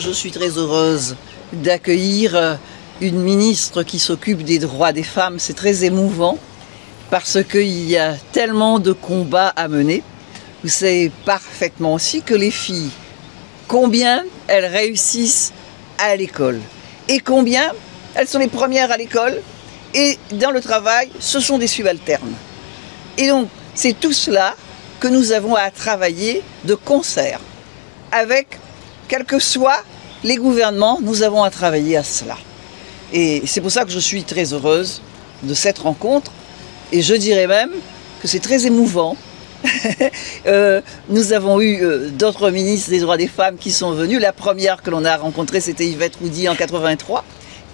Je suis très heureuse d'accueillir une ministre qui s'occupe des droits des femmes. C'est très émouvant parce qu'il y a tellement de combats à mener. Vous savez parfaitement aussi que les filles, combien elles réussissent à l'école et combien elles sont les premières à l'école et dans le travail, ce sont des subalternes. Et donc, c'est tout cela que nous avons à travailler de concert avec, quels que soient les gouvernements, nous avons à travailler à cela. Et c'est pour ça que je suis très heureuse de cette rencontre. Et je dirais même que c'est très émouvant. Nous avons eu d'autres ministres des droits des femmes qui sont venus. La première que l'on a rencontrée, c'était Yvette Roudy en 83,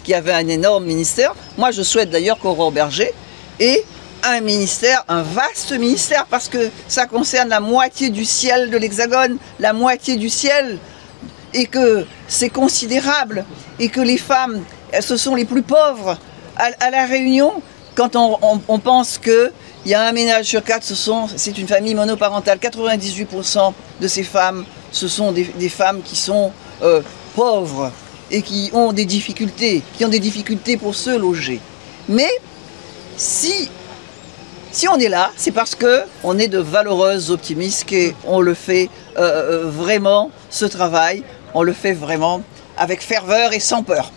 qui avait un énorme ministère. Moi, je souhaite d'ailleurs qu'Aurore Bergé ait un ministère, un vaste ministère, parce que ça concerne la moitié du ciel de l'Hexagone, la moitié du ciel, et que c'est considérable, et que les femmes, ce sont les plus pauvres. À La Réunion, quand on pense qu'il y a un ménage sur 4, c'est une famille monoparentale, 98% de ces femmes, ce sont des femmes qui sont pauvres et qui ont des difficultés pour se loger. Mais si on est là, c'est parce qu'on est de valeureuses optimistes et on le fait vraiment, ce travail, on le fait vraiment avec ferveur et sans peur.